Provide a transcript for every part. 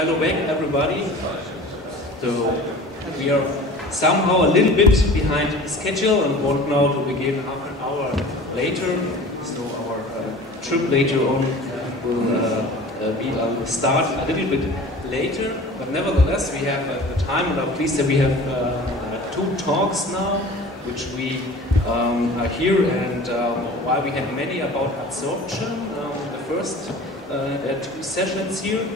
hello back everybody. So we are somehow a little bit behind schedule and want now to begin half an hour later. So our trip later on will start a little bit later, but nevertheless we have the time, and I'm pleased that we have two talks now, which we are here, and while we had many about absorption, the first two sessions here,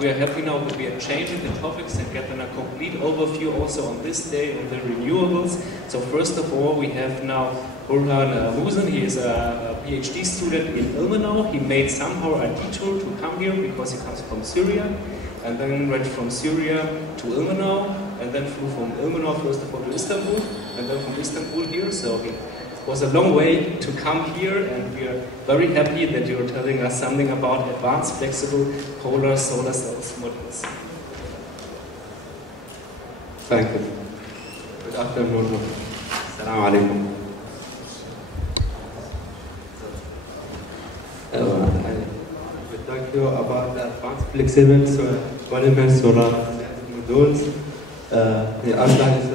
we are happy now that we are changing the topics and getting a complete overview also on this day on the renewables. So first of all, we have now Burhan Musen. He is a PhD student in Eilmīnaau. He made somehow a detour to come here because he comes from Syria, and then went from Syria to Eilmīnaau, and then flew from Eilmīnaau first of all to Istanbul, and then from Istanbul here. So it was a long way to come here, and we are very happy that you are telling us something about advanced flexible polar solar cells modules. Thank you. Good afternoon. Assalamu alaikum. I will talk to you about the advanced flexible polymer solar modules. The outline is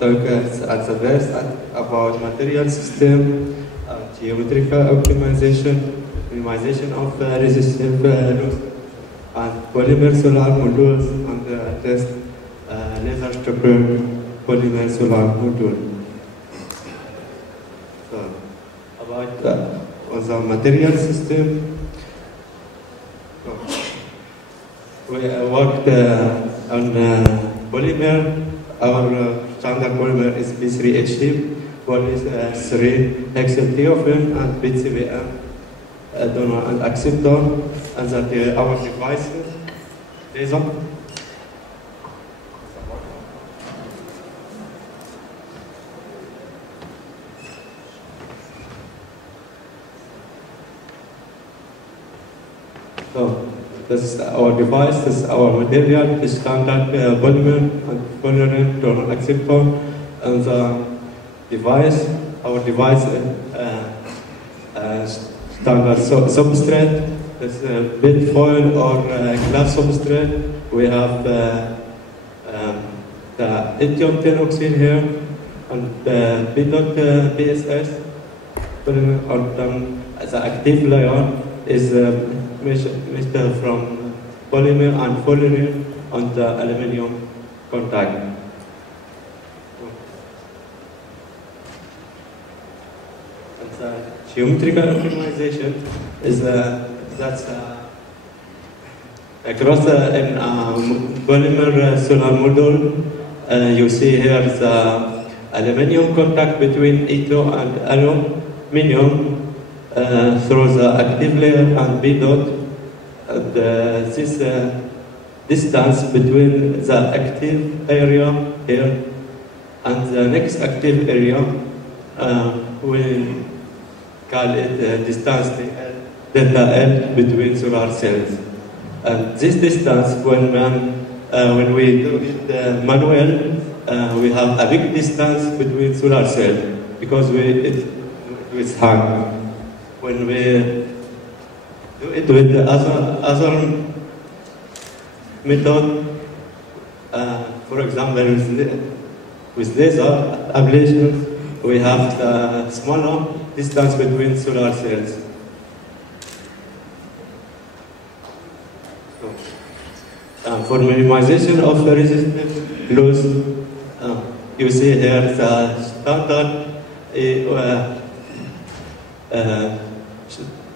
talk at the first about material system, geometrical optimization of resistive loads, and polymer solar modules, and test laser structured polymer solar module. So, about the material system, we worked on polymer. Our standard polymer is B3H. One is 3 hexyl thiophene and PCBM donor and acceptor, and that our devices laser. So this is our device, this is our material, the standard polymer and polymer donor acceptor, and the device, our device standard substrate, is bed foil or glass substrate. We have the lithium tin oxide here, and the PSS, and the active layer is made from polymer and polymer on the aluminum contact. And the geometrical optimization is that's across in polymer solar module. You see here the aluminum contact between E2 and aluminum through the active layer and B dot, and this distance between the active area here and the next active area, we call it distance delta L between solar cells. And this distance, when we do it manual, we have a big distance between solar cells because it's hard. When we do it with the other method, for example, with laser ablations, we have the smaller distance between solar cells. So, for minimization of the resistive loss, you see here the standard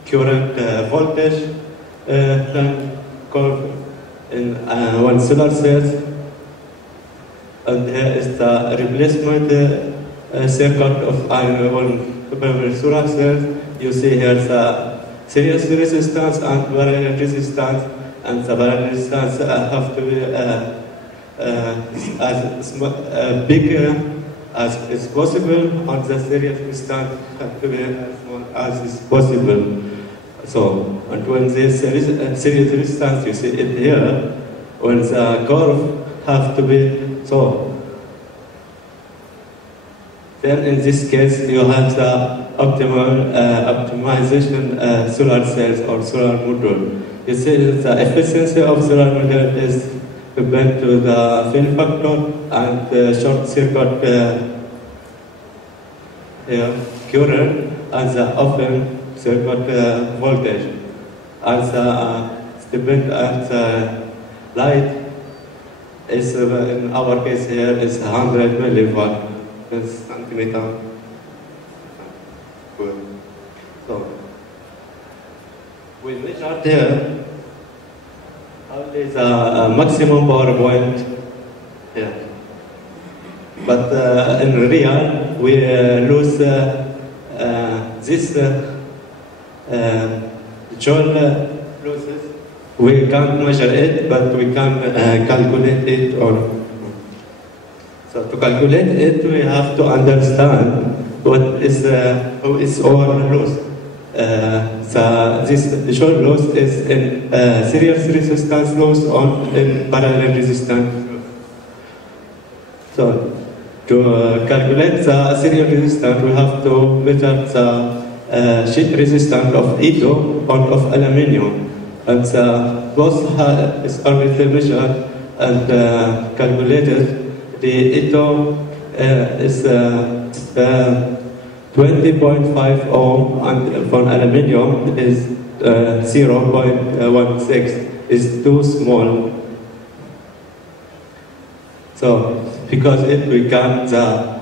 current voltage curve in one solar cell, and here is the replacement circuit of one solar cell. You see here the series resistance and parallel resistance, and the parallel resistance have to be as big as is possible, and the series resistance have to be as small as is possible. So, and when this series resistance, you see it here, when the curve have to be so. Then in this case, you have the optimization solar cells or solar module. You see, the efficiency of solar model is depend to the fill factor and the short circuit current and the open circuit voltage. And the depend on the light is in our case here is 100 milliwatt per centimeter. So we measure here only the maximum power point here. But in real, we lose this joule losses. We can't measure it, but we can calculate it. So to calculate it, we have to understand what is how is our loss. This joule loss is in series resistance loss or in parallel resistance. So to calculate the series resistance, we have to measure the sheet resistance of E2 or of aluminium. And both is already measured and calculated. The E2 is 20.5 ohm, and for aluminium is 0.16. Is too small. So because if we count the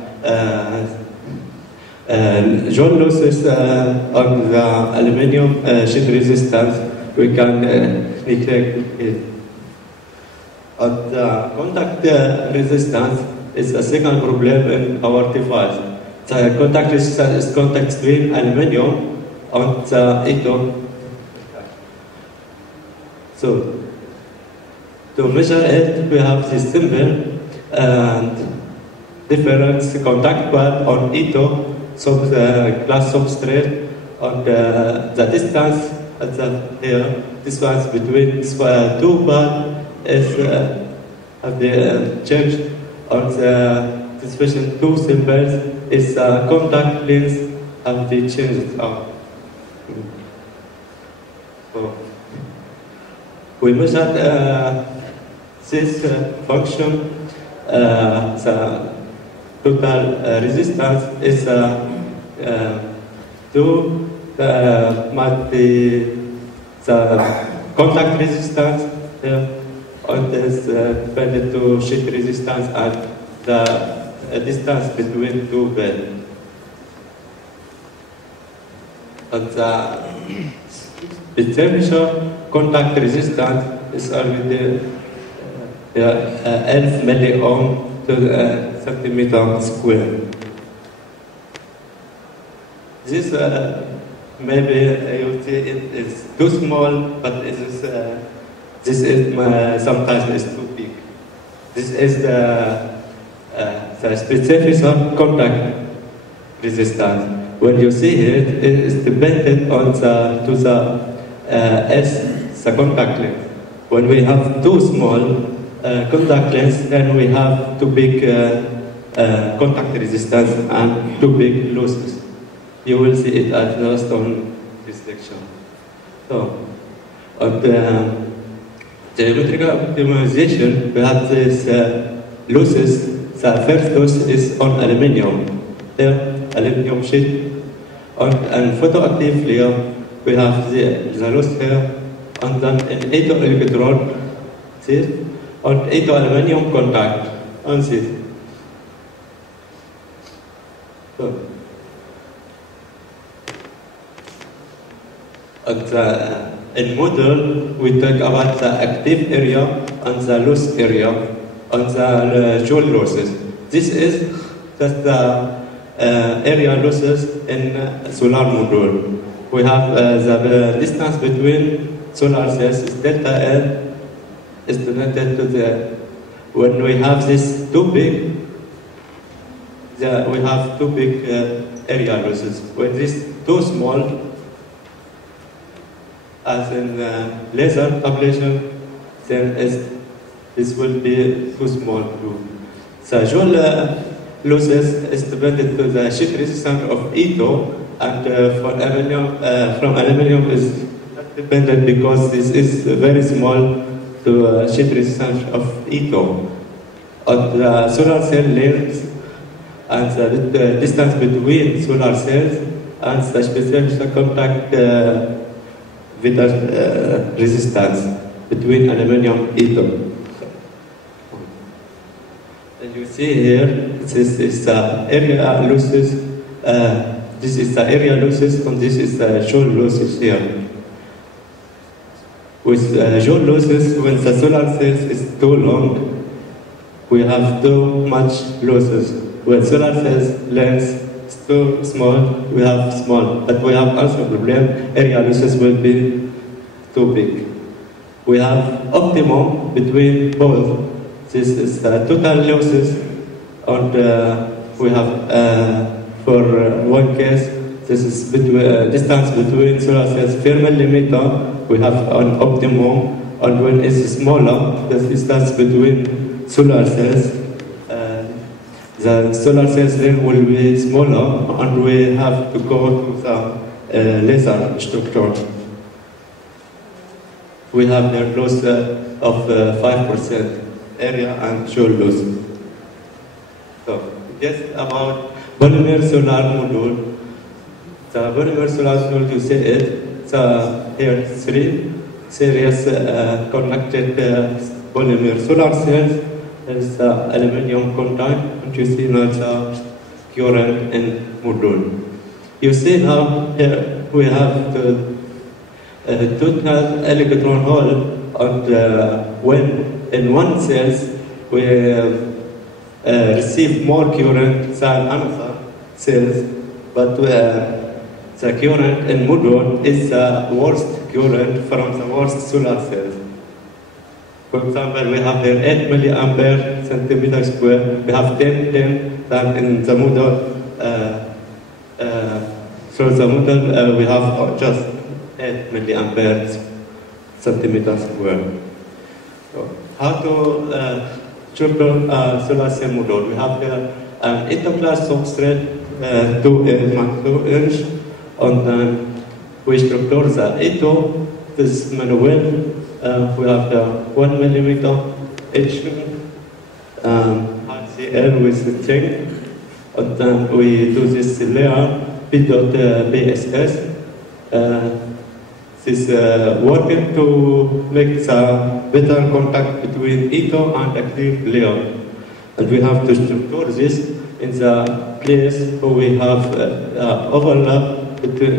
joule losses on the aluminium sheet resistance, we can neglect it. And contact resistance is a second problem in our device. The contact resistance is contact between aluminium and the E2. So to measure it, we have this symbol and different contact pad on E2, so the glass substrate, and the distance at here, distance between two pads is have changed, and the special two symbols is contact length have they changed out. So we measured this function. The total resistance is 2 the contact resistance and is dependent to sheet resistance and the distance between two beds. And the temperature contact resistance is already 1000 milliohm to centimeter square. This maybe you see it is too small, but this is sometimes is too big. This is the specific contact resistance. When you see it, it is dependent on the contact length. When we have too small contact length, then we have too big contact resistance and too big losses. You will see it at last on this lecture. So, on the geometrical optimization, we have this losses. The first loss is on aluminium. There, aluminium sheet. And photoactive layer, we have the loss here. And then an A2 electron, see, and A2 aluminium contact, and see. So, and in model, we talk about the active area and the loss area and the joule losses. This is just the area losses in solar module. We have the distance between solar cells is delta L estimated to the. When we have this too big, we have too big area losses. When this too small, as in laser ablation, then this will be too small too. The joule losses is dependent to the sheet resistance of E2, and for aluminium, from aluminium is dependent because this is very small to sheet resistance of ETO. On the solar cell length and the distance between solar cells and the specific contact with the resistance between aluminum ETO. And you see here, this is the area losses. This is the area losses, and this is the joule losses here. With joule losses, when the solar cells is too long, we have too much losses. When solar cells length is too small, we have small. But we have also problem, area losses will be too big. We have optimum between both. This is the total losses, and we have for one case, this is distance between solar cells per millimeter. We have an optimum, and when it's smaller, the distance between solar cells, the solar cells then will be smaller, and we have to go to the laser structure. We have the loss of 5% area and joule loss. So, just about polymer solar module. The polymer solar module, you see it, here 3 series connected polymer solar cells. There is the aluminum contact, and you see now the current in module. You see now here we have the total electron hole, and when in one cells we receive more current than another cells, but the current in module is the worst current from the worst solar cells. For example, we have here 8 milliampere centimeter square. We have 10 than in the module. So the module we have just 8 milliampere centimeter square. So how to triple solar cell module? We have here an ETO-class substrate, 2 inch, and then we structure the ETO, this manual. We have the 1 millimeter etching, HCl with the tank, and then we do this layer P.BSS. This working to make the better contact between ETO and active layer. And we have to structure this in the place where we have overlap between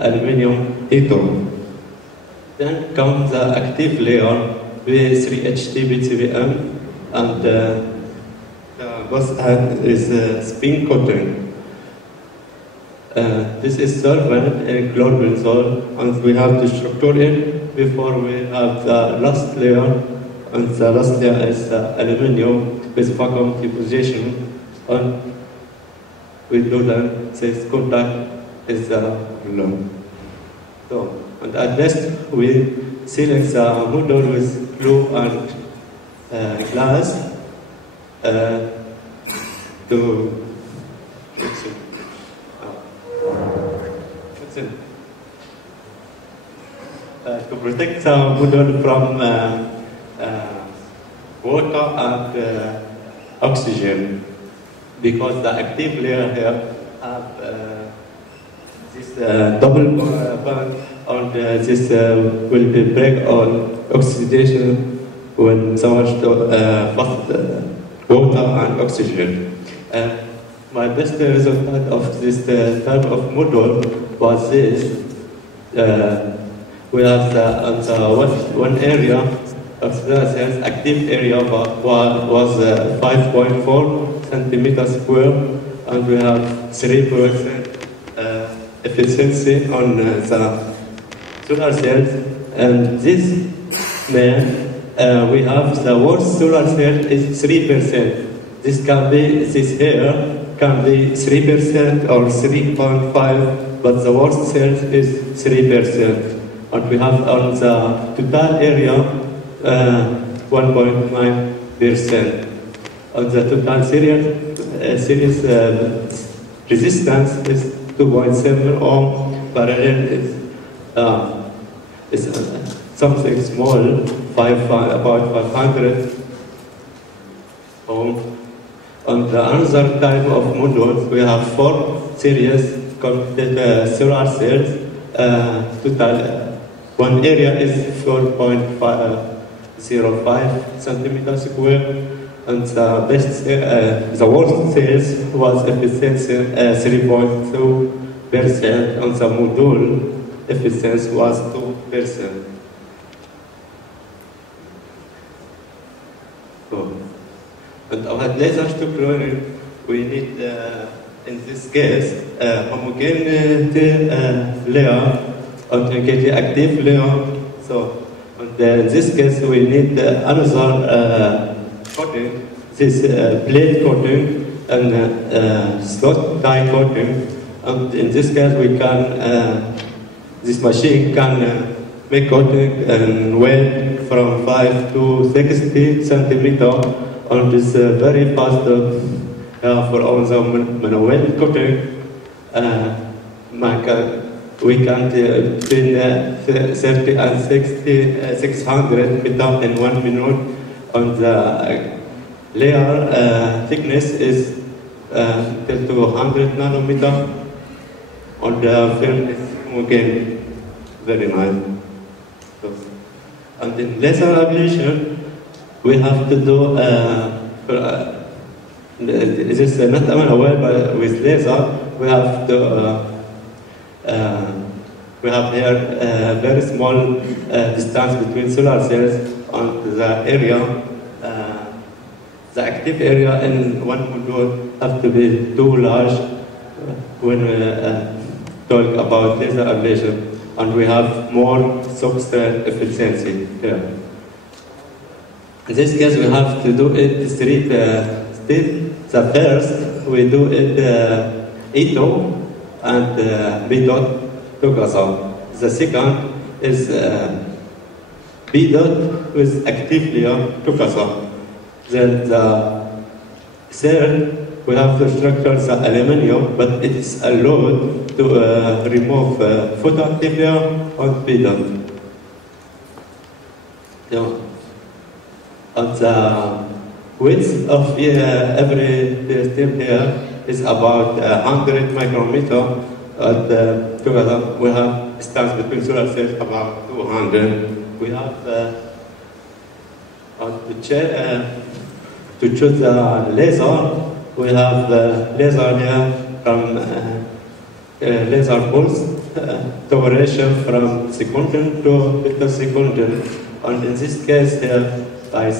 aluminum ETO. Then comes the active layer with 3HT BCBM, and the both end is spin coating. This is solvent and chlorbenzol, and we have to structure it before we have the last layer, and the last layer is aluminum with vacuum deposition, and we do that. This contact is long. So, and at last we select the module with glue and glass to protect the module from water and oxygen, because the active layer here have this double bond, and this will be break on oxidation when so much water and oxygen. My best result of this type of module was this. We have on the one area of the cells, active area was 5.4 centimeters square, and we have 3% efficiency on the solar cells. And this we have the worst solar cell is 3%. This can be, this here can be 3% or 3.5, but the worst cell is 3%. And we have on the total area 1.9%. On the total series resistance is 2.7 ohm. Parallel is is something small, about 500 ohm. On the another type of modules, we have 4 series connected solar cells. Total one area is 4.05 centimeters square, and the best, the worst cells was efficiency 3.2%, and the module efficiency was 2%. So, and our laser structure, we need, in this case, homogeneity layer and a active layer. So, and in this case, we need another coating, this plate coating and slot die coating. And in this case, we can, this machine can make coating and weight from 5 to 60 centimeters. And it's very fast for all the manual coating. We can between 30 and 600 meters in 1 minute. And the layer thickness is till 200 nanometers. And the film is again very nice. And in laser ablation, we have to do this is not aware, but with laser we have to we have here a very small distance between solar cells and the area. The active area in one module have to be too large when we talk about laser ablation, and we have more substrate efficiency here. In this case, we have to do it 3 steps. The first, we do it E2 and B dot together. The second is B dot with active layer together. Then the third, we have to structure the aluminium, but it is allowed to remove photoactive layer on B dot. Yeah. And the width of every step here is about 100 micrometer. And together we have distance between solar cells about 200. We have to choose the laser. We have laser here from laser pulse duration from second to pittosecond. And in this case here,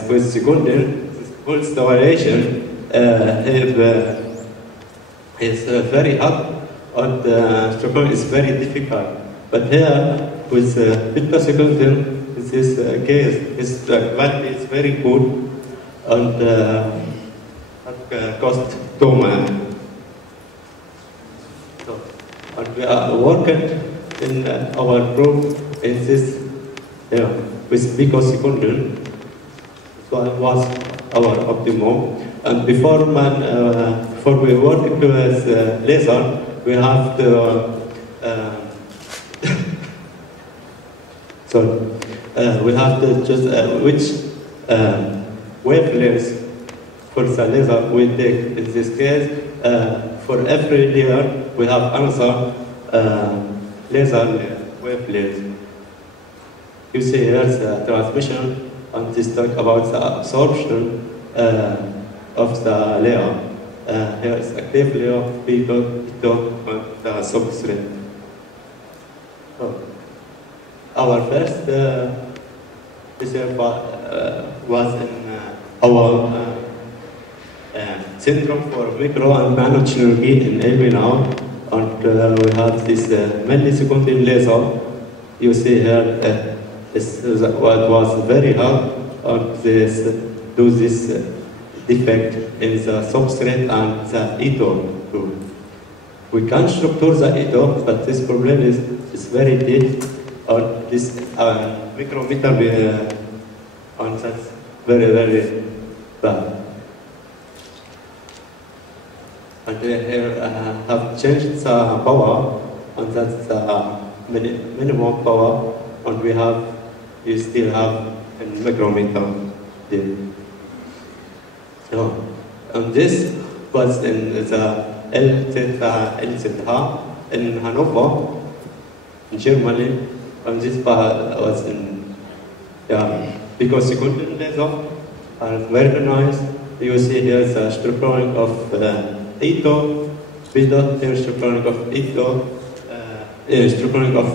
with second pulse duration is very hot, and structure is very difficult. But here, with pittosecond, in this case, its quality is very good, and cost too much. So, and we are working in our group in this with picosecond. So it was our optimum. And before we work with laser, we have to we have to choose which wavelengths for the laser we take. In this case, for every layer, we have another laser wavelength. You see here the transmission, and this talk about the absorption of the layer. Here is active layer, B dot, and the substrate. So, our first research was in our Center for Micro and Nanotechnology in Eilmeenau, and we have this millisecond laser. You see here. What was very hard on this defect in the substrate and the ether too. We can structure the ether, but this problem is very deep on this micrometer on that very bad. And here I have changed the power, and that's the minimum power. and you still have a micrometer there. So, and this was in the LZH in Hanover, in Germany, and this part was in, because secondary laser are very nice. You see here the structuring of ethos, beta, here structuring of ethos, structuring of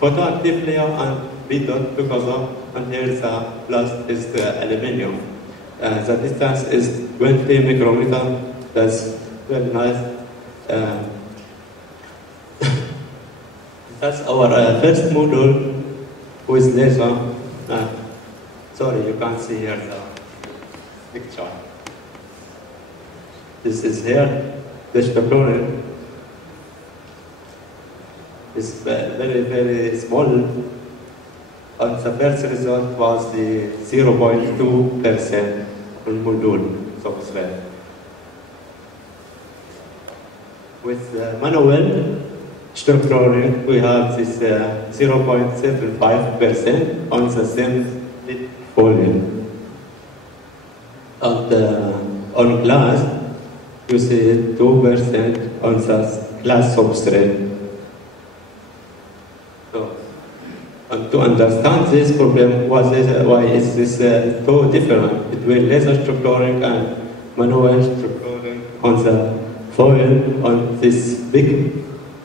photoactive layer and beta together, and here the plus is the aluminium. The distance is 20 micrometer. That's very nice. That's our first module with laser. Sorry, you can't see here the picture. This is here, the structure is very, very small. And the first result was the 0.2% on module substrate. With manual structuring, we have this 0.75% on the same volume. And on glass, you see 2% on the glass substrate. So, and to understand this problem, why is this so different between laser structuring and manual structuring on the foil, on this big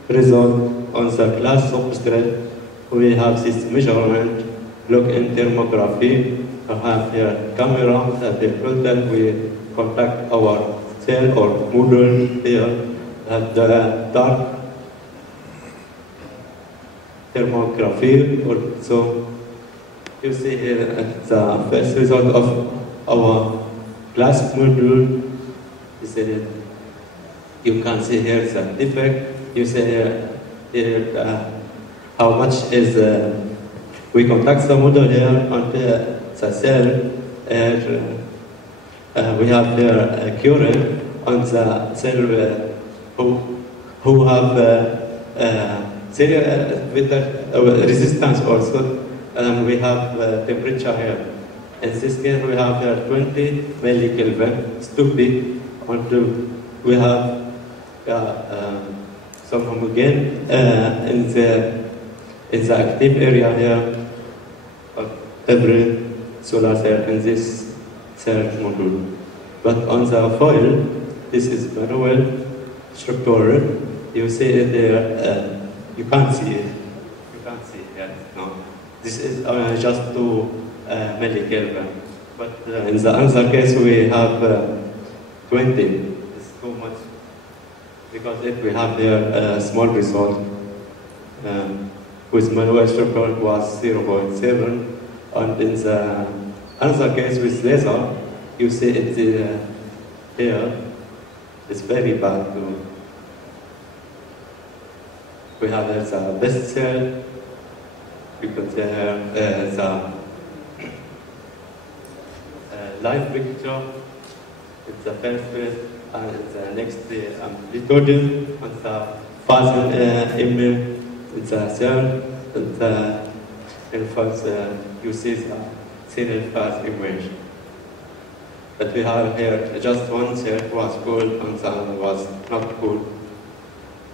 result on the glass substrate? We have this measurement, look in thermography, we have here camera, the filter, we contact our cell or module here, and the dark thermography. So you see here the first result of our glass module. You can see here the defect. You see here how much is we contact the model here and the cell. We have here a current on the cell who have resistance also, and we have temperature here. In this case, we have here 20 millikelvin. It's too big. And we have some homogen in the active area here of every solar cell in this cell module. But on the foil, this is manual structure. You see it there. You can't see it. You can't see it. Yeah, no. This is just 2 millikelvin. But in the other case, we have 20. It's too much. Because if we have there a small result, with manual structure it was 0.7, and in the other case with laser, you see it here, it's very bad too. We have the best cell, you can see here the live picture, it's the first phase, and the next amplitude, and the phase image, it's a cell, and in first you see the single phase image. But we have here just one cell was cool and the other was not cool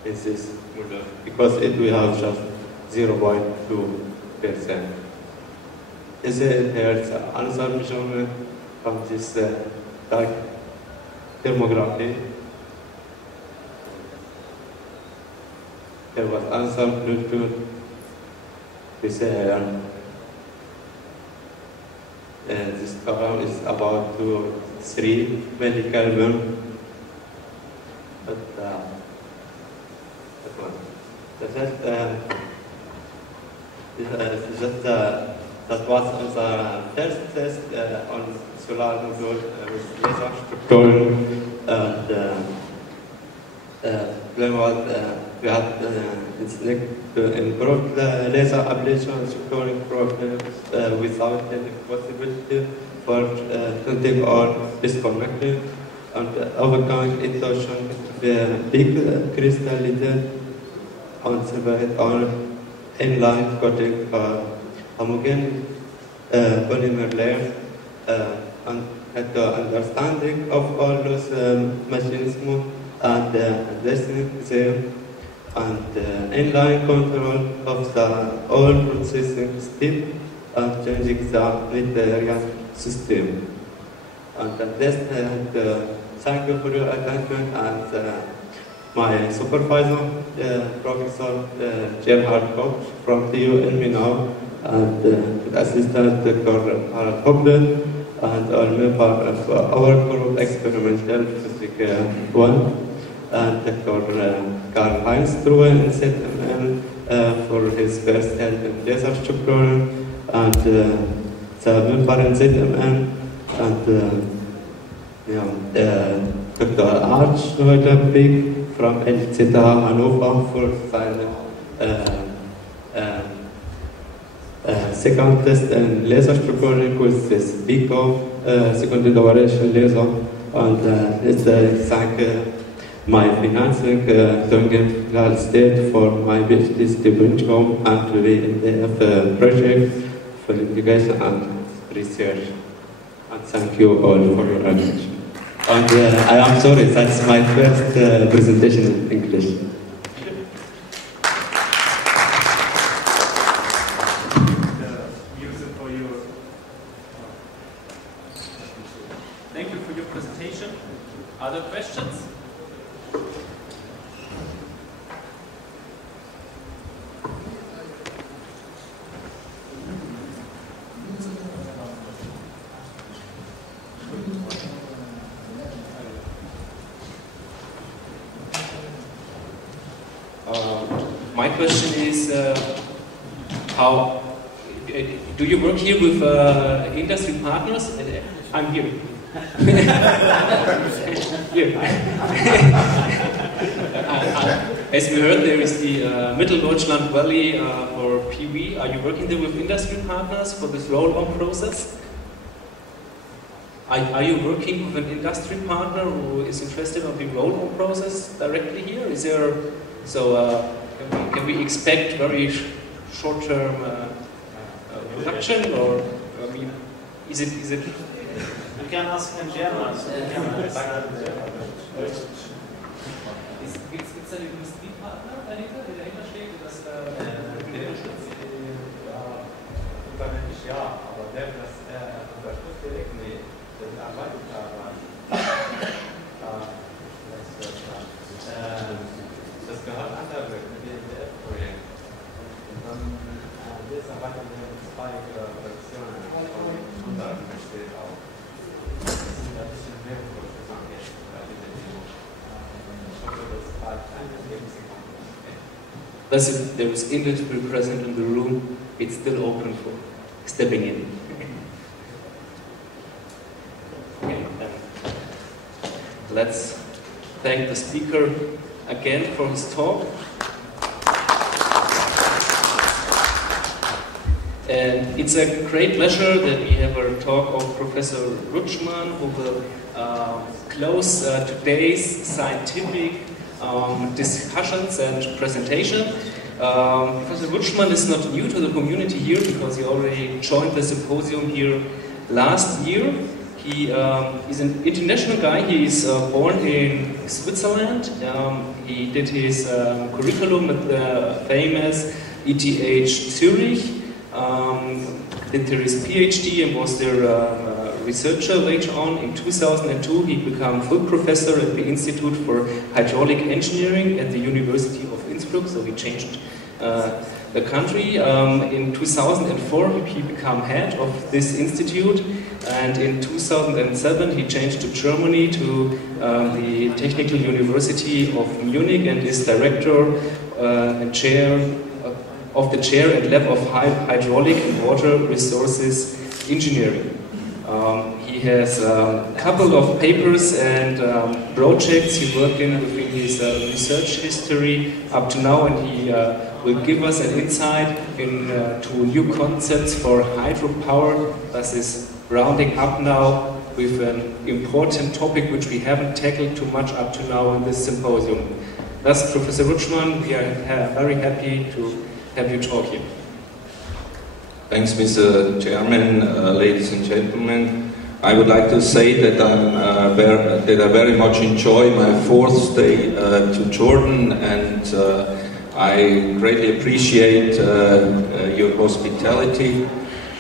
in this model, because we have just 0.2%. Is it here another measurement from this dark thermography? There was answer Bluetooth. This this curve is about 3 millikelvin. But that was on the first test on solar module with laser structure, and plan was we had improved the laser ablation structuring problem without any possibility for printing or disconnecting, and overcoming insertion of the big crystal little on separate or inline coating for homogeneous polymer layers, and the understanding of all those mechanisms and listening them, and inline control of the all processing step and changing the material system. And this, thank you for your attention, and my supervisor, Professor Gerhard Koch from TU eilmīnaau, and the assistant Dr. Harald Hoppe, and all members of our group Experimental Physics 1, and Dr. Karl-Heinz Truhe in ZMM for his first help in laser structure, and the member in ZMM, and Dr. Arch Neuterbeek from LZH Hannover for second test in laser structuring with this BICO second generation laser, and it's thank my financing Töngen State for my PhD stipend and to be in the project for education and research. And thank you all for your attention. And I am sorry, that's my first presentation in English. Thank you for your presentation. Other questions? My question is, how do you work here with industry partners? I'm here. Here. As we heard, there is the Mitteldeutschland Valley for PV. Are you working there with industry partners for this roll-on process? Are you working with an industry partner who is interested in the roll-on process directly here? Is there can we expect very short-term production, or I mean, is it? You can ask in German. So you can Gibt es einen Industriepartner dahinter, der dahinter steht, der das unterstützt? Ja, aber der das unterstützt direkt nicht. Das arbeitet daran. Das gehört andere mit dem EDF-Projekt. Und dann das arbeitet mit zwei Fraktionen und da besteht auch. Das ist ein bisschen mehr zusammen jetzt bei dieser Demo. Ich hoffe, das bald ein Ergebnis kommt. Thus, if there is industry present in the room, it's still open for stepping in. Okay, then let's thank the speaker again for his talk. And it's a great pleasure that we have a talk of Professor Rutschmann, who will close today's scientific discussions and presentation. Professor Rutschmann is not new to the community here because he already joined the symposium here last year. He is an international guy. He is born in Switzerland. He did his curriculum at the famous ETH Zurich. Did his PhD and was their researcher later on. In 2002 he became full professor at the Institute for Hydraulic Engineering at the University of Innsbruck, so he changed the country. In 2004 he became head of this institute, and in 2007 he changed to Germany to the Technical University of Munich and is director and chair of the chair and lab of hydraulic and water resources engineering. He has a couple of papers and projects he worked in within his research history up to now, and he will give us an insight into new concepts for hydropower. This is rounding up now with an important topic which we haven't tackled too much up to now in this symposium. Thus, Professor Rutschmann, we are very happy to have you talk here. Thanks, Mr. Chairman, ladies and gentlemen. I would like to say that I very much enjoy my 4th stay to Jordan, and I greatly appreciate your hospitality.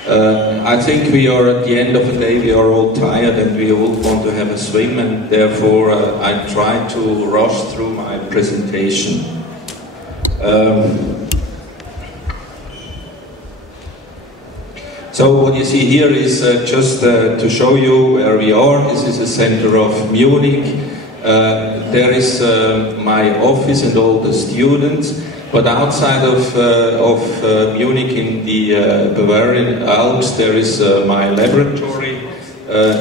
I think we are at the end of the day, we are all tired and we all want to have a swim, and therefore I try to rush through my presentation. So what you see here is just to show you where we are. This is the center of Munich. There is my office and all the students. But outside of Munich, in the Bavarian Alps, there is my laboratory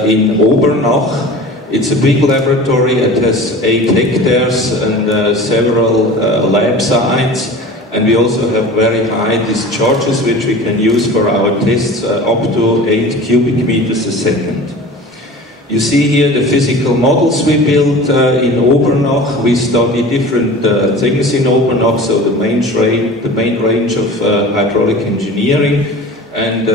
in Obernach. It's a big laboratory. It has 8 hectares and several lab sites. And we also have very high discharges, which we can use for our tests, up to 8 cubic meters a second. You see here the physical models we built in Obernach. We study different things in Obernach, so the main range of hydraulic engineering. And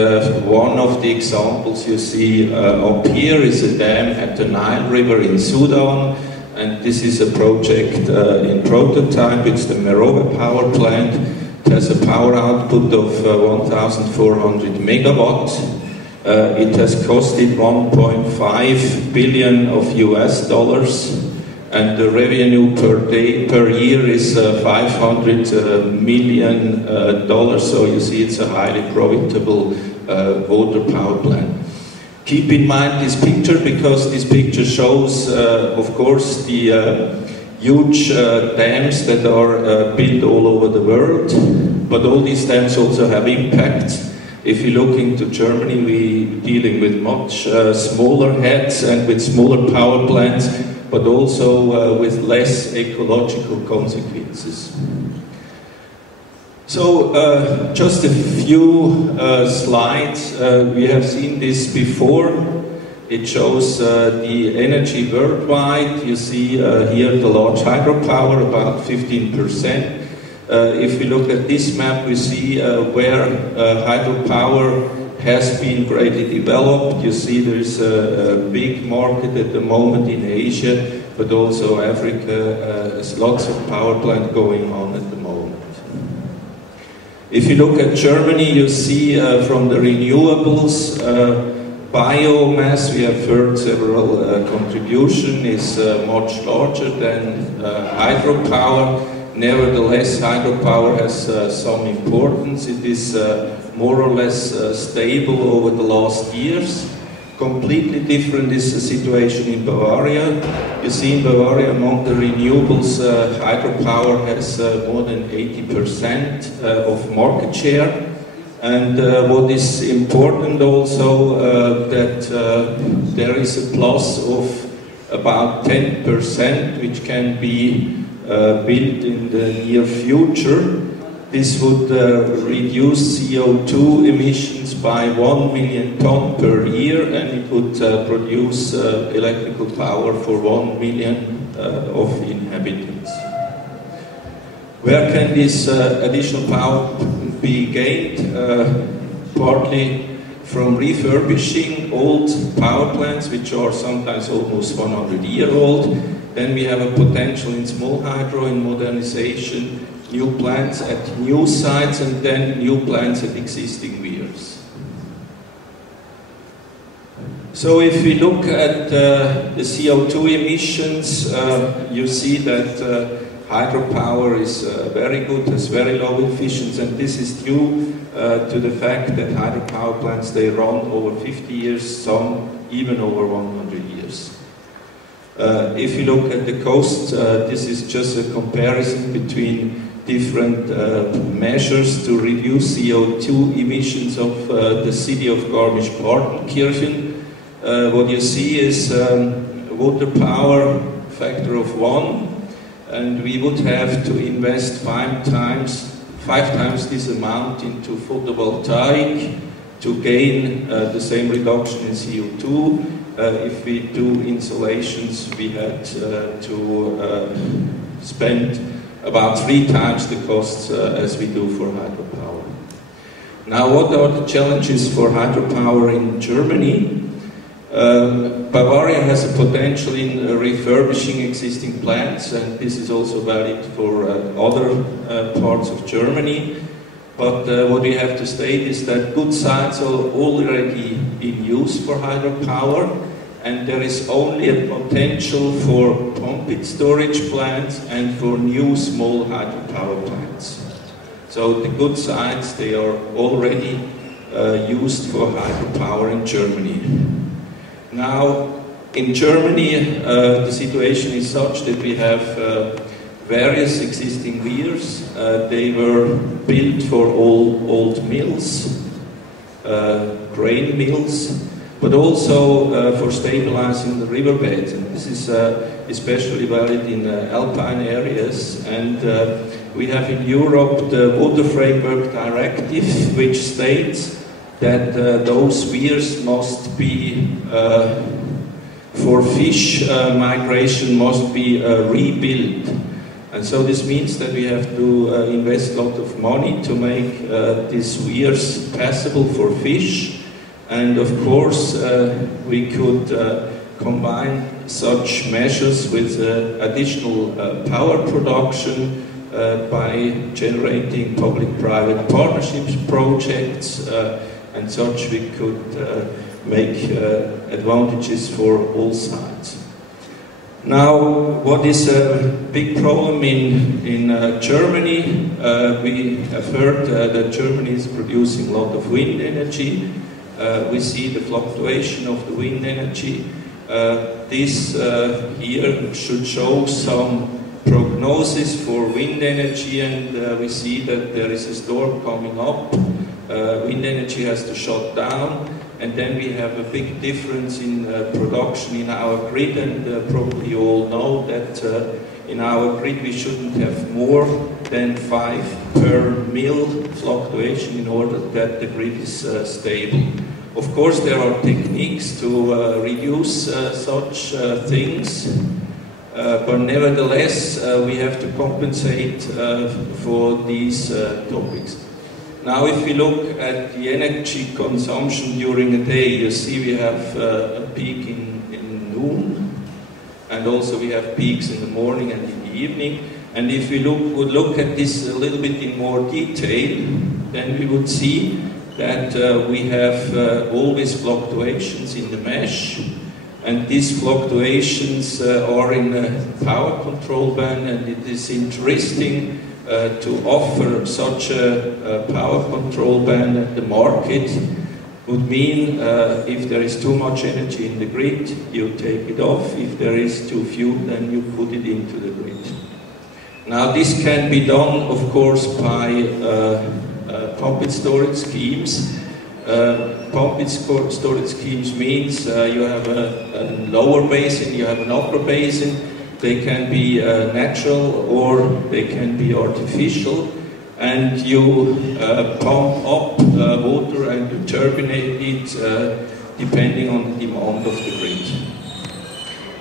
one of the examples you see up here is a dam at the Nile River in Sudan. And this is a project in prototype. It's the Merowe power plant. It has a power output of 1,400 megawatts. It has costed 1.5 billion of US dollars, and the revenue per year is 500 million dollars. So you see, it's a highly profitable water power plant. Keep in mind this picture, because this picture shows, of course, the huge dams that are built all over the world, but all these dams also have impact. If you look into Germany, we're dealing with much smaller heads and with smaller power plants, but also with less ecological consequences. So, just a few slides. We have seen this before. It shows the energy worldwide. You see here the large hydropower, about 15%. If we look at this map, we see where hydropower has been greatly developed. You see there's a big market at the moment in Asia, but also Africa. There's lots of power plant going on at the moment. If you look at Germany, you see from the renewables, biomass, we have heard several contributions, is much larger than hydropower. Nevertheless, hydropower has some importance. It is more or less stable over the last years. Completely different is the situation in Bavaria. You see in Bavaria, among the renewables, hydropower has more than 80% of market share. And what is important also, that there is a plus of about 10%, which can be built in the near future. This would reduce CO2 emissions by 1 million tons per year, and it would produce electrical power for 1 million of inhabitants. Where can this additional power be gained? Partly from refurbishing old power plants, which are sometimes almost 100-year old. Then we have a potential in small hydro, in modernization, new plants at new sites, and then new plants at existing weirs. So if we look at the CO2 emissions, you see that hydropower is very good, has very low efficiency, and this is due to the fact that hydropower plants, they run over 50 years, some even over 100 years. If you look at the cost, this is just a comparison between different measures to reduce CO2 emissions of the city of Garmisch-Partenkirchen. What you see is water power factor of 1, and we would have to invest 5 times this amount into photovoltaic to gain the same reduction in CO2. If we do installations, we had to spend about 3 times the costs as we do for hydropower. Now, what are the challenges for hydropower in Germany? Bavaria has a potential in refurbishing existing plants, and this is also valid for other parts of Germany. But what we have to state is that good sites are already in use for hydropower, and there is only a potential for pumped storage plants and for new small hydropower plants. So the good sites, they are already used for hydropower in Germany. Now, in Germany, the situation is such that we have various existing weirs. They were built for old mills, grain mills, but also for stabilizing the riverbeds. And this is especially valid in alpine areas. And we have in Europe the Water Framework Directive, which states that those weirs must be, for fish migration, must be rebuilt. And so this means that we have to invest a lot of money to make these weirs passable for fish. And of course, we could combine such measures with additional power production by generating public-private partnerships projects, and such we could make advantages for all sides. Now, what is a big problem in Germany? We have heard that Germany is producing a lot of wind energy. We see the fluctuation of the wind energy. This here should show some prognosis for wind energy, and we see that there is a storm coming up. Wind energy has to shut down, and then we have a big difference in production in our grid, and probably you all know that in our grid we shouldn't have more than 5 per mil fluctuation in order that the grid is stable. Of course, there are techniques to reduce such things, but nevertheless we have to compensate for these topics. Now, if we look at the energy consumption during a day, you see we have a peak in noon, and also we have peaks in the morning and in the evening. And if we would look at this a little bit in more detail, then we would see that we have always fluctuations in the mesh, and these fluctuations are in a power control band, and it is interesting to offer such a power control band at the market. Would mean if there is too much energy in the grid, you take it off. If there is too few, then you put it into the grid. Now, this can be done, of course, by pumped storage schemes. Pumped storage schemes means you have a lower basin, you have an upper basin. They can be natural or they can be artificial, and you pump up water and you turbinate it depending on the demand of the grid.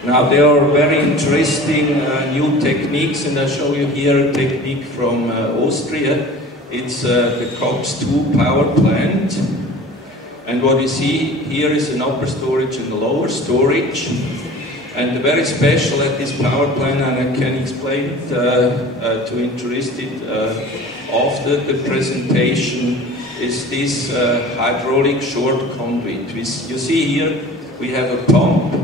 Now, there are very interesting new techniques, and I'll show you here a technique from Austria. It's the COX-2 power plant, and what you see here is an upper storage and a lower storage. And very special at this power plant, and I can explain it to interested after the presentation, is this hydraulic short conduit. You see here we have a pump.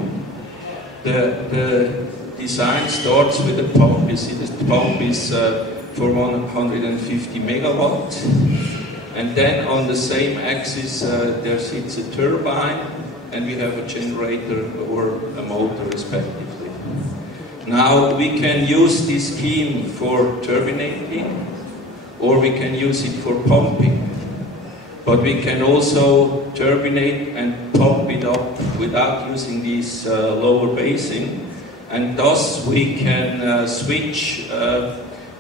The design starts with a pump. You see this pump is for 150 megawatt, and then on the same axis there sits a turbine, and we have a generator or a motor respectively. Now, we can use this scheme for turbinating, or we can use it for pumping. But we can also turbinate and pump it up without using this lower basin, and thus we can switch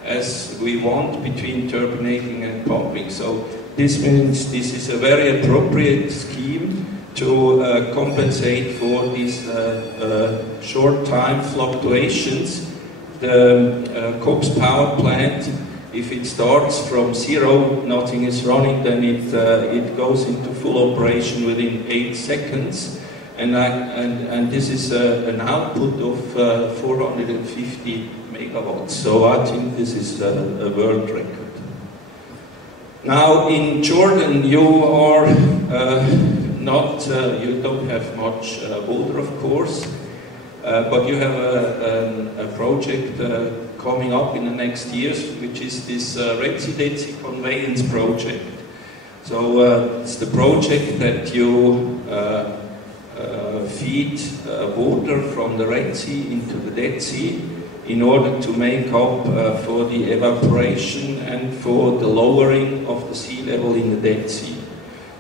as we want between turbinating and pumping. So this means this is a very appropriate scheme to compensate for these short time fluctuations the Cops power plant, if it starts from zero, nothing is running, then it goes into full operation within 8 seconds. And this is an output of 450 megawatts. So I think this is a world record. Now in Jordan, you are you don't have much water, of course, but you have a project coming up in the next years, which is this Residency Conveyance project. So it's the project that you feed water from the Red Sea into the Dead Sea in order to make up for the evaporation and for the lowering of the sea level in the Dead Sea.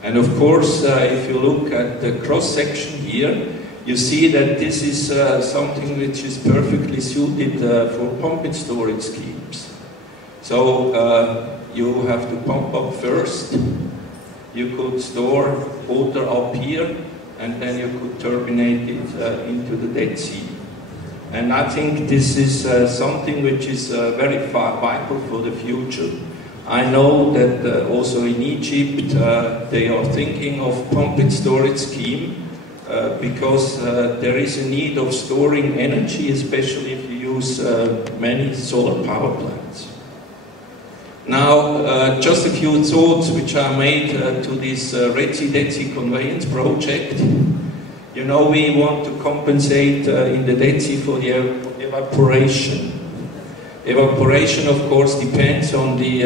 And of course, if you look at the cross-section here, you see that this is something which is perfectly suited for pump and storage schemes. So you have to pump up first, you could store water up here, and then you could turbinate it into the Dead Sea. And I think this is something which is very vital for the future. I know that also in Egypt they are thinking of pump and storage scheme because there is a need of storing energy, especially if you use many solar power plants. Now, just a few thoughts which I made to this Red Sea Dead Sea Conveyance project. You know, we want to compensate in the Dead Sea for the evaporation. Evaporation, of course, depends on the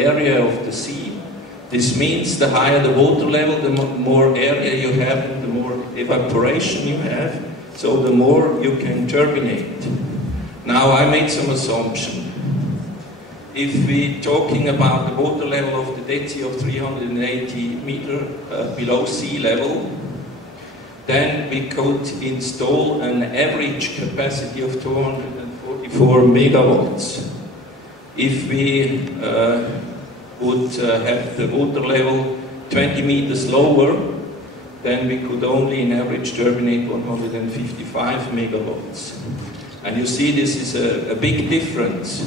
area of the sea. This means the higher the water level, the more area you have, and the more evaporation you have, so the more you can turbinate. Now, I made some assumption. If we're talking about the water level of the Dead Sea of 380 meters below sea level, then we could install an average capacity of 244 megawatts. If we would have the water level 20 meters lower, then we could only in average turbinate 155 megawatts. And you see this is a big difference.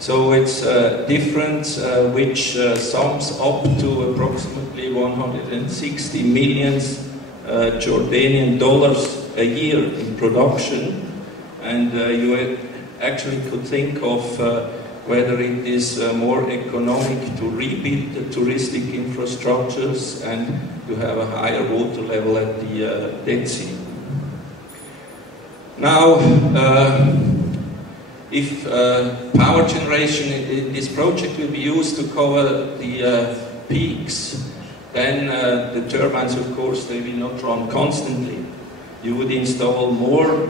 So it's a difference which sums up to approximately 160 million Jordanian dollars a year in production, and you actually could think of whether it is more economic to rebuild the touristic infrastructures and to have a higher water level at the Dead Sea. Now, if power generation in this project will be used to cover the peaks, then the turbines, of course, they will not run constantly. You would install more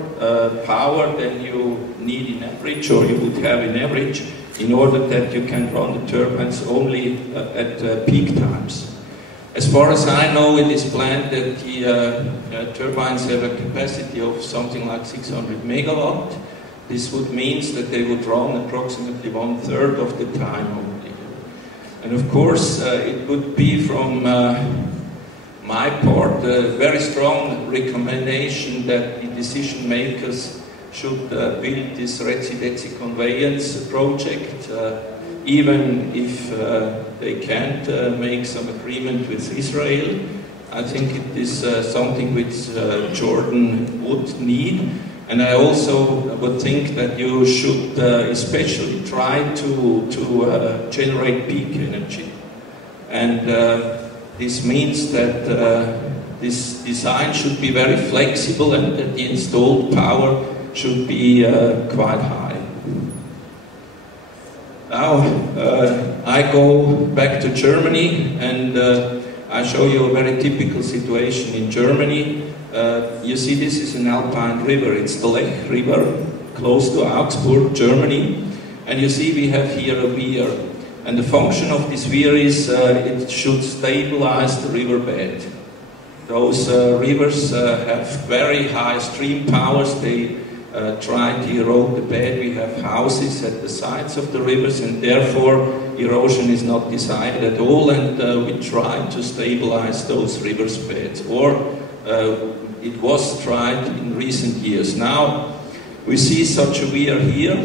power than you need in average, or you would have in average, in order that you can run the turbines only at peak times. As far as I know, it is planned that the turbines have a capacity of something like 600 megawatt. This would mean that they would run approximately 1/3 of the time only. And of course, it would be from my part a very strong recommendation that the decision makers should build this Red Sea Dead Sea Conveyance project, even if they can't make some agreement with Israel. I think it is something which Jordan would need. And I also would think that you should especially try to generate peak energy. And this means that this design should be very flexible and that the installed power should be quite high. Now I go back to Germany, and I show you a very typical situation in Germany. You see, this is an alpine river. It's the Lech River, close to Augsburg, Germany. And you see we have here a weir. And the function of this weir is it should stabilize the riverbed. Those rivers have very high stream powers. They try to erode the bed. We have houses at the sides of the rivers, and therefore erosion is not desired at all. And we try to stabilize those rivers beds. Or it was tried in recent years. Now, We see such a weir here.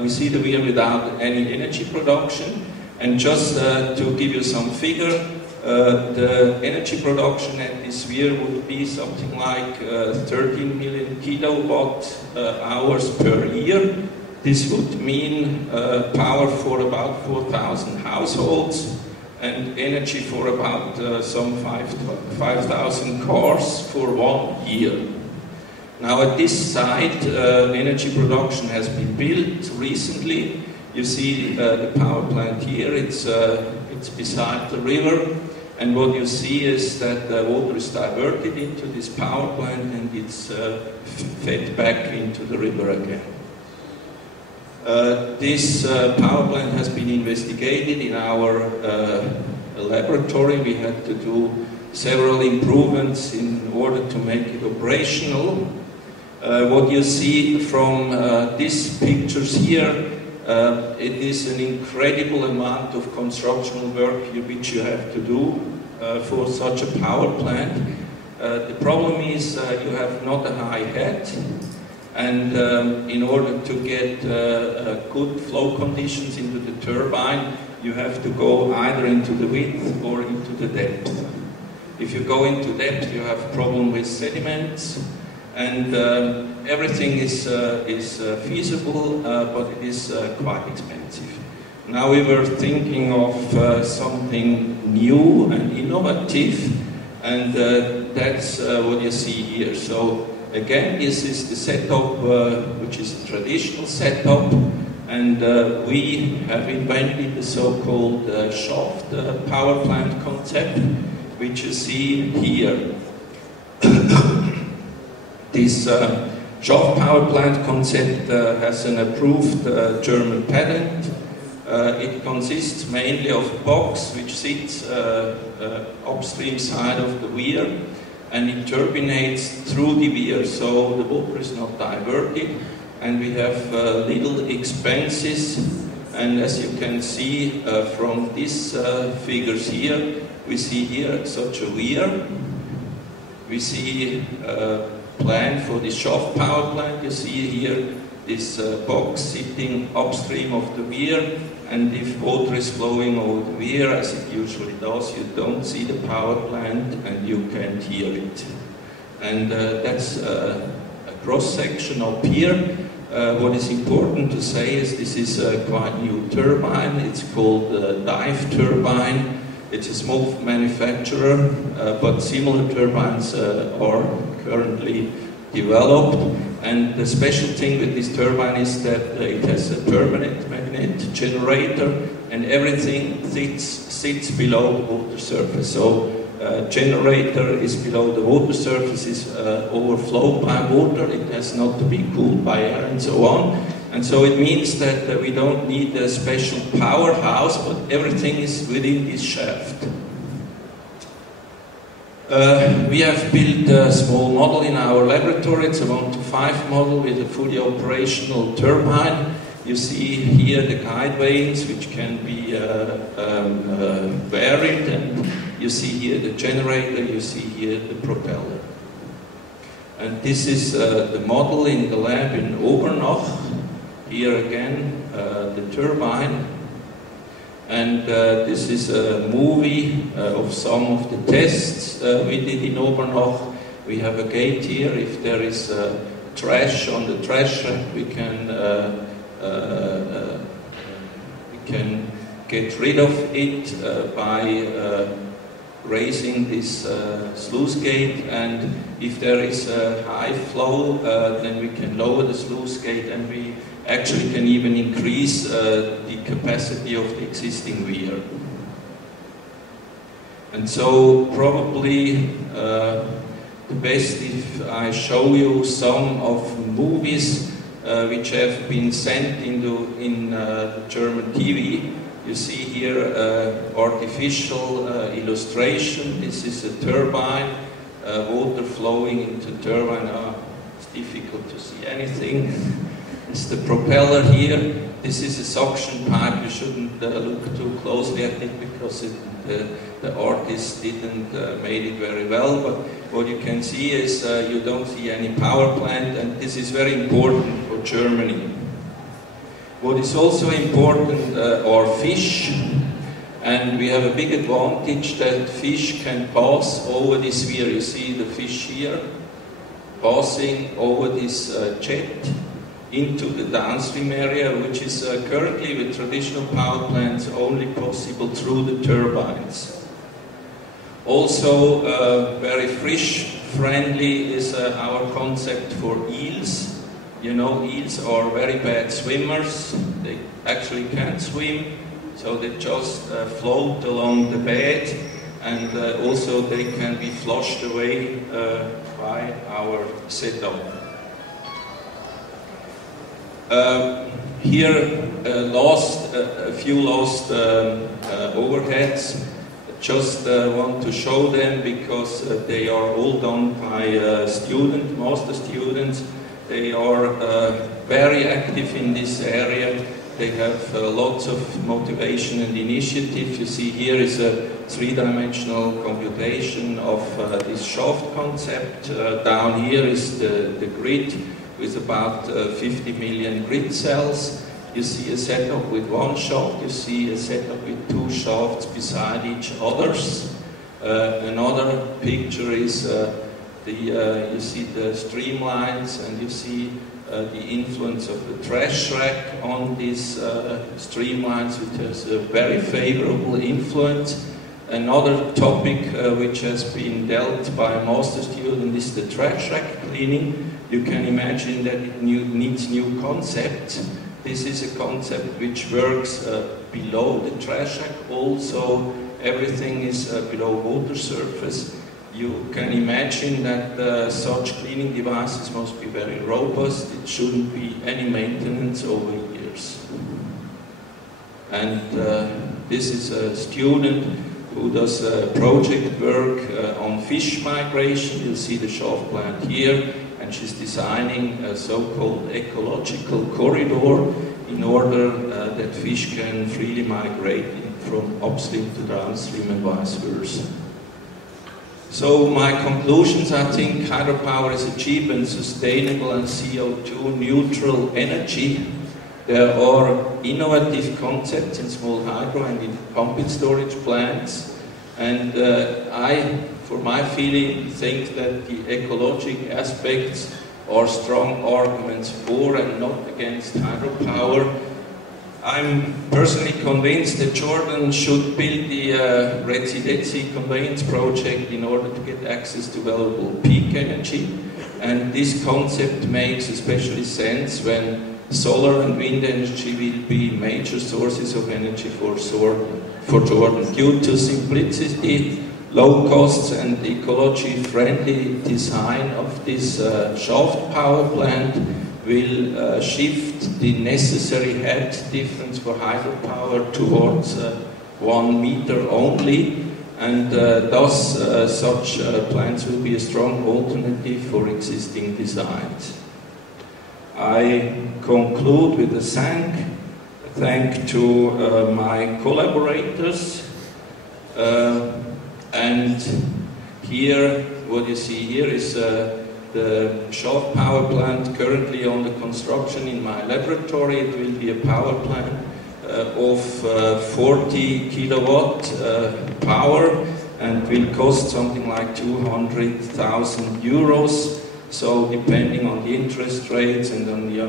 We see the weir without any energy production. And just to give you some figure, the energy production at this weir would be something like 13 million kilowatt hours per year. This would mean power for about 4,000 households and energy for about some 5,000 cars for 1 year. Now at this site, energy production has been built recently. You see the power plant here, it's beside the river, and what you see is that the water is diverted into this power plant and it's fed back into the river again. This power plant has been investigated in our laboratory. We had to do several improvements in order to make it operational. What you see from these pictures here, it is an incredible amount of constructional work which you have to do for such a power plant. The problem is you have not a high head, and in order to get good flow conditions into the turbine, you have to go either into the width or into the depth. If you go into depth, you have problem with sediments, and everything is feasible, but it is quite expensive. Now we were thinking of something new and innovative, and that's what you see here. So again, this is the setup, which is a traditional setup, and we have invented the so-called shaft power plant concept, which you see here. This shaft power plant concept has an approved German patent. It consists mainly of a box which sits upstream side of the weir, and it turbinates through the weir, so the water is not diverted, and we have little expenses. And as you can see from these figures here, we see here such a weir. We see plan for the shaft power plant. You see here this box sitting upstream of the weir, and if water is flowing over the weir, as it usually does, you don't see the power plant and you can't hear it. And that's a cross-section up here. What is important to say is this is a quite new turbine. It's called a dive turbine. It's a small manufacturer, but similar turbines are currently developed. And the special thing with this turbine is that it has a permanent magnet generator, and everything sits below the water surface. So generator is below the water surface, is overflowed by water. It has not to be cooled by air and so on. And so it means that we don't need a special powerhouse, but everything is within this shaft. We have built a small model in our laboratory. It's a 1:5 model with a fully operational turbine. You see here the guide vanes, which can be varied, and you see here the generator, you see here the propeller. And this is the model in the lab in Obernach. Here again, the turbine. And this is a movie of some of the tests we did in Obernach. We have a gate here. If there is trash on the trash rack, we can get rid of it by raising this sluice gate. And if there is a high flow, then we can lower the sluice gate, and we actually can even increase the capacity of the existing weir. And so probably the best if I show you some of movies which have been sent in the German TV. You see here artificial illustration. This is a turbine, water flowing into the turbine. It's difficult to see anything. It's the propeller here. This is a suction pipe. You shouldn't look too closely at it because the artist didn't made it very well, but what you can see is you don't see any power plant, and this is very important for Germany. What is also important are fish, and we have a big advantage that fish can pass over this sphere. You see the fish here passing over this jet into the downstream area, which is currently with traditional power plants only possible through the turbines. Also very fish-friendly is our concept for eels. You know, eels are very bad swimmers. They actually can't swim, so they just float along the bed, and also they can be flushed away by our setup. Here, a few lost overheads. Just want to show them because they are all done by master students. They are very active in this area. They have lots of motivation and initiative. You see here is a three-dimensional computation of this shaft concept. Down here is the grid with about 50 million grid cells. You see a setup with one shaft, you see a setup with two shafts beside each others. Another picture is you see the streamlines, and you see the influence of the trash rack on these streamlines, which has a very favorable influence. Another topic which has been dealt by a master student is the trash rack cleaning. You can imagine that it needs new concepts. This is a concept which works below the trash rack. Also, everything is below water surface. You can imagine that such cleaning devices must be very robust. It shouldn't be any maintenance over years. And this is a student who does project work on fish migration. You'll see the shaft plant here, and she's designing a so-called ecological corridor in order that fish can freely migrate from upstream to downstream and vice versa. So my conclusions, I think hydropower is a cheap and sustainable and CO2 neutral energy. There are innovative concepts in small hydro and in pumped storage plants, and I, for my feeling, think that the ecologic aspects are strong arguments for and not against hydropower. I'm personally convinced that Jordan should build the Residency Conveyance project in order to get access to valuable peak energy, and this concept makes especially sense when solar and wind energy will be major sources of energy for Jordan. Due to simplicity, low costs and ecology-friendly design of this shaft power plant will shift the necessary head difference for hydropower towards 1 meter only, and thus such plants will be a strong alternative for existing designs. I conclude with a thank to my collaborators, and here, what you see here is the shaft power plant currently under construction in my laboratory. It will be a power plant of 40 kilowatt power, and will cost something like 200,000 euros. So depending on the interest rates and on the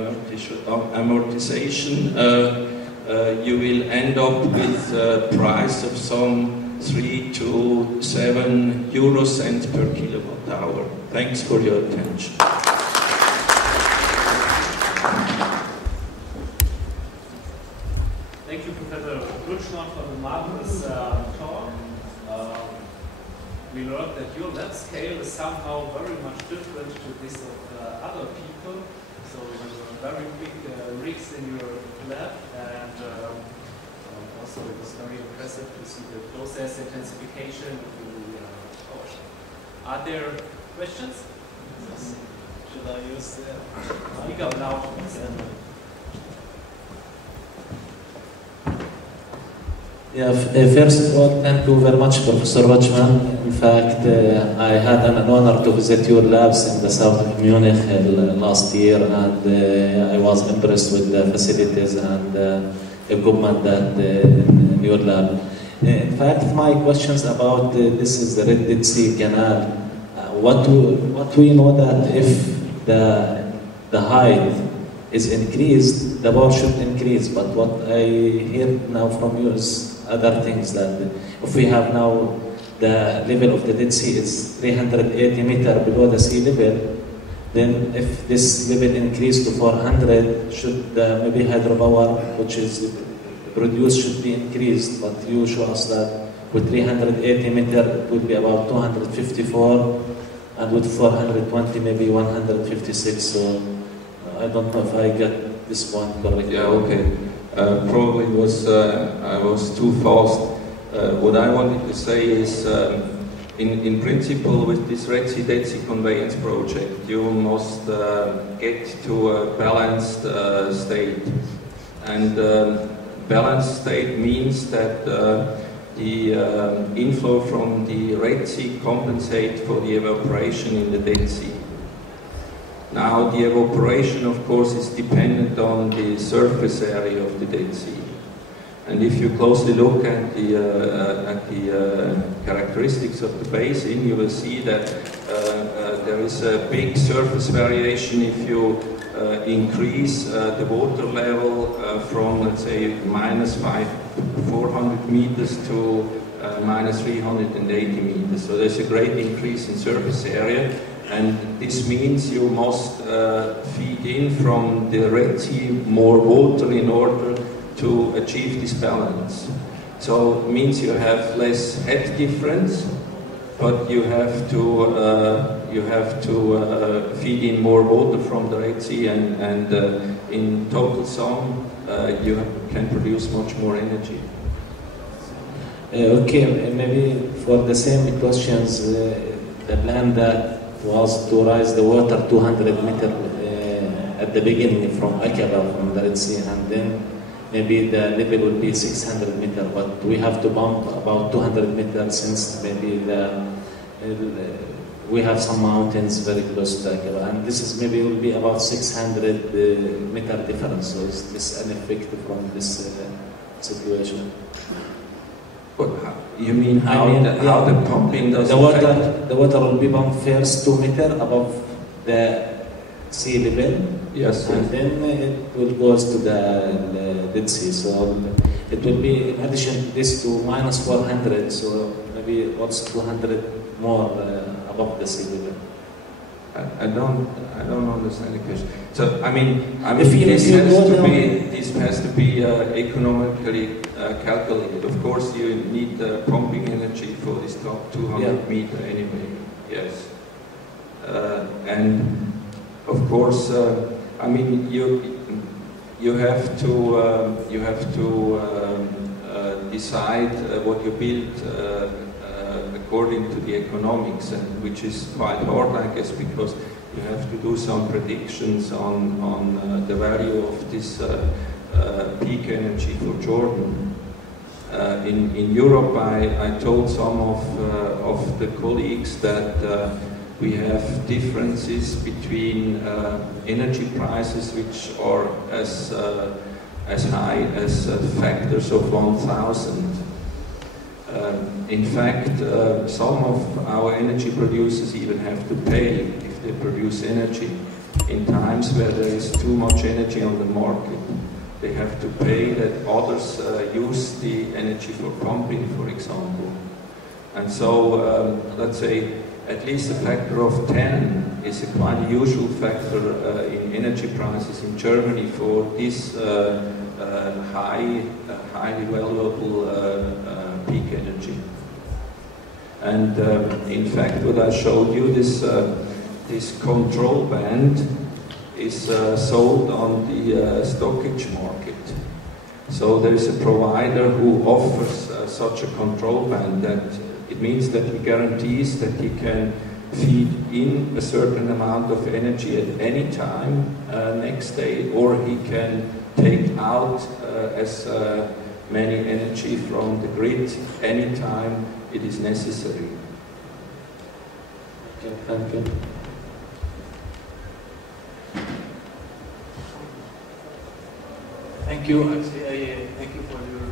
amortization, you will end up with a price of some 3 to 7 euro cents per kilowatt hour. Thanks for your attention. Thank you, Professor Rutschner, for the marvelous talk. We learned that your lab scale is somehow very much different to this of other people. So there were very big rigs in your lab, and also it was very impressive to see the process intensification of the power. Are there questions? Yes. Should I use the speak up loud? Yeah, first of all, thank you very much, Professor Rochman. In fact, I had an honor to visit your labs in the south of Munich last year, and I was impressed with the facilities and equipment that in your lab. In fact, my questions about this is the Red Sea Canal. What we know that if the height is increased, the power should increase. But what I hear now from you is other things, that if we have now the level of the Dead Sea is 380 meters below the sea level, then if this level increased to 400, should maybe hydropower which is produced should be increased. But you show us that with 380 meters it would be about 254, and with 420 maybe 156. So I don't know if I get this point correctly. Yeah, okay. Probably I was too fast. What I wanted to say is, in principle, with this Red Sea Dead Sea Conveyance project, you must get to a balanced state. And balanced state means that the inflow from the Red Sea compensates for the evaporation in the Dead Sea. Now, the evaporation, of course, is dependent on the surface area of the Dead Sea. And if you closely look at the characteristics of the basin, you will see that there is a big surface variation if you increase the water level from, let's say, minus 400 meters to minus 380 meters. So there's a great increase in surface area. And this means you must feed in from the Red Sea more water in order to achieve this balance. So it means you have less head difference, but you have to feed in more water from the Red Sea, and in total sum you can produce much more energy. Okay, maybe for the same questions, the plan that was to rise the water 200 meters at the beginning from Aqaba, from the Red Sea, and then maybe the level will be 600 meters, but we have to bump about 200 meters since maybe we have some mountains very close to Aqaba, and this is maybe will be about 600 meter difference. So is this an effect from this situation? You mean how the pumping does the water will be pumped first 2 meters above the sea level, yes, and then it will go to the Dead Sea. So it will be, in addition to this, to minus 400. So maybe what's 200 more above the sea level? I don't understand the question. So I mean this has to be economically calculated. Of course, you need pumping energy for this top 200 meter anyway. Yes, and of course, I mean you have to decide what you build according to the economics, and which is quite hard, I guess, because you have to do some predictions on the value of this peak energy for Jordan. In Europe, I told some of the colleagues that we have differences between energy prices which are as high as factors of 1,000. In fact, some of our energy producers even have to pay if they produce energy in times where there is too much energy on the market. They have to pay that others use the energy for pumping, for example. And so, let's say, at least a factor of 10 is a quite usual factor in energy prices in Germany for this highly valuable peak energy. And in fact, what I showed you, this control band is sold on the stockage market. So there is a provider who offers such a control band that it means that he guarantees that he can feed in a certain amount of energy at any time next day, or he can take out as many energy from the grid anytime it is necessary. Okay, thank you. Thank you. Actually, thank you for your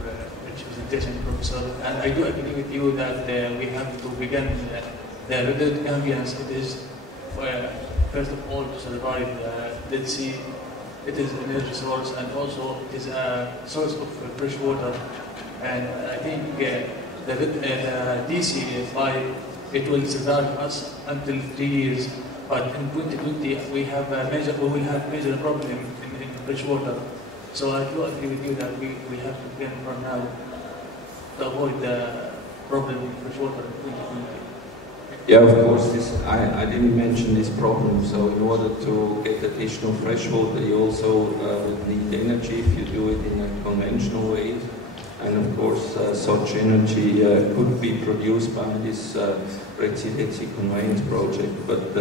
rich presentation, Professor. And I do agree with you that we have to begin the redundant ambience. It is, first of all, to survive Dead Sea. It is an energy source, and also it is a source of fresh water. And I think the DC pipe, it will survive us until 3 years. But in 2020, we will have major problem in fresh water. So I do agree with you that we have to begin from now to avoid the problem with fresh water in 2020. Yeah, of course, I didn't mention this problem. So in order to get additional fresh water, you also would need energy if you do it in a conventional way. And of course, such energy could be produced by this Reci conveyance project. But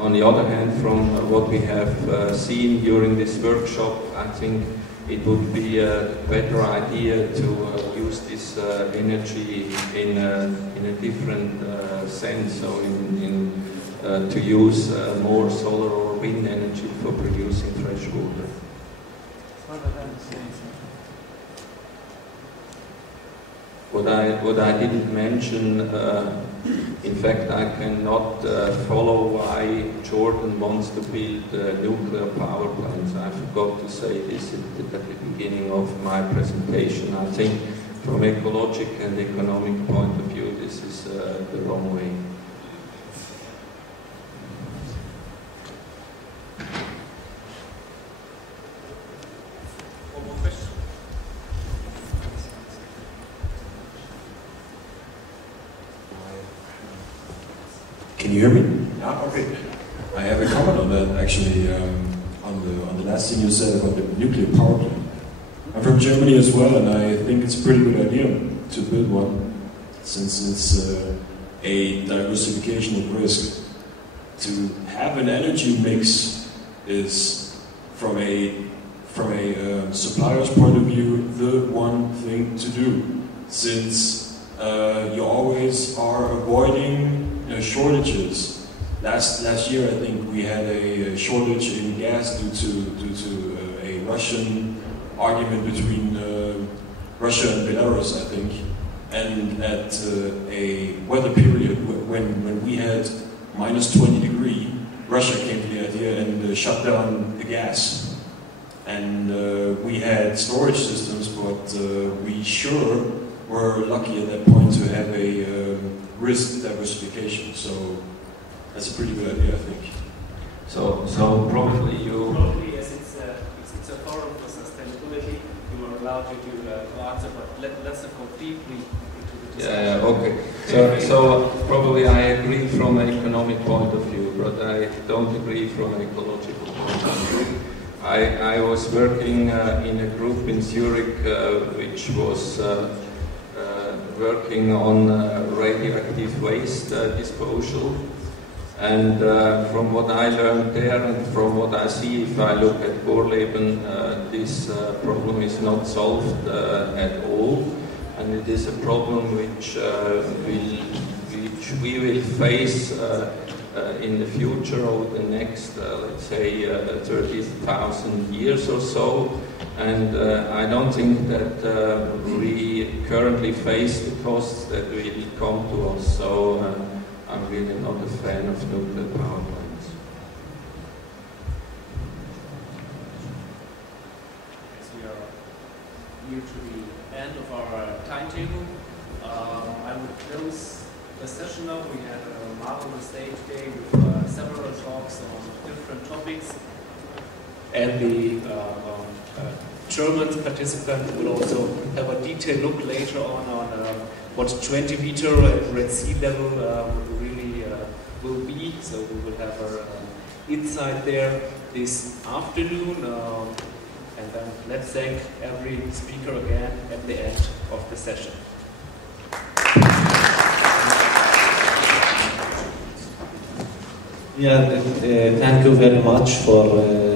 on the other hand, from what we have seen during this workshop, I think it would be a better idea to use this energy in a different sense, so to use more solar or wind energy for producing fresh water. What I didn't mention, in fact, I cannot follow why Jordan wants to build nuclear power plants. I forgot to say this at the beginning of my presentation. I think from ecological and economic point of view, this is the wrong way. One more question? Can you hear me? Yeah, okay. I have a comment on that actually, on the last thing you said about the nuclear power plant. I'm from Germany as well, and I think it's a pretty good idea to build one, since it's a diversification of risk. To have an energy mix is, from a supplier's point of view, the one thing to do, since you always are avoiding shortages. Last year, I think we had a shortage in gas due to a Russian argument between Russia and Belarus, I think. And at a weather period when we had minus 20 degrees, Russia came to the idea and shut down the gas. And we had storage systems, but we sure were lucky at that point to have a risk diversification. So that's a pretty good idea, I think. So probably Yes, it's a forum for sustainability. You are allowed to answer, but let's go deeply into the discussion. Yeah, okay. So probably I agree from an economic point of view, but I don't agree from an ecological point of view. I was working in a group in Zurich which was working on radioactive waste disposal. And from what I learned there and from what I see, if I look at Gorleben, this problem is not solved at all. And it is a problem which we will face in the future over the next, let's say, 30,000 years or so. And I don't think that we currently face the costs that will come to us. So I'm really not a fan of nuclear power plants. As we are near to the end of our timetable, I would close the session now. We had a marvelous day today with several talks on different topics. And the German participant will also have a detailed look later on what 20 meter at Red Sea level really will be. So we will have our insight there this afternoon. And then let's thank every speaker again at the end of the session. Yeah, thank you very much for